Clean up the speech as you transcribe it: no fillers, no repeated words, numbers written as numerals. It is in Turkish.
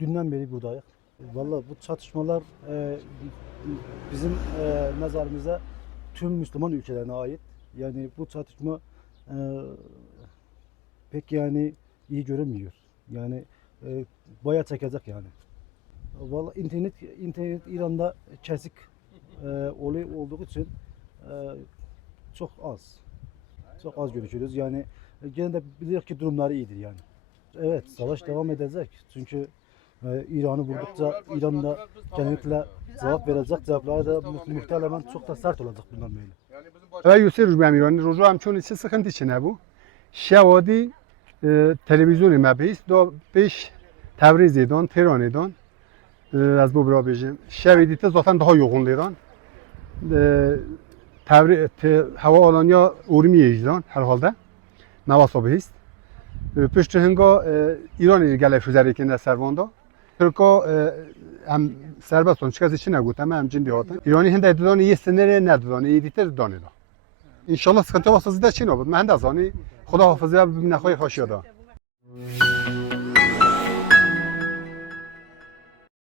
Dünden beri buradayız. Vallahi bu çatışmalar bizim nazarımıza tüm Müslüman ülkelerine ait. Yani bu çatışma e, pek yani iyi görünmüyor. Yani bayağı çekecek yani. Vallahi internet İran'da kesik olay olduğu için e, çok az. Çok az görüşürüz. Yani gene de biliyoruz ki durumları iyidir yani. Evet, savaş devam edecek. Çünkü İran'ı vurdukça İran da genellikle cevap verecek. Cevapları da muhtemelen çok da sert olacak bundan böyle. و یوسی روز به ایرانی روزو هم چون چه سخنتی چه نبود شوادی تلویزیونی مبیست دو بیش تبریز ایدان تهران ایدان از بو برا بیجیم شویدی ته zaten daha yoğun ایران hava alanya urmi ایران her halde navasabı hist پشت هنگا ایرانی گله فوزری کنه سرواندا ترکا هم سربستان چیزی چی نگوت هم جندی هاتن ایرانی هنده دادن یه سنره ندادن یه دیتر دانه دا ان شاء الله سکنت واسه زده چی نبود من هنده زانی خدا حافظه ببینه خوی خاشیادا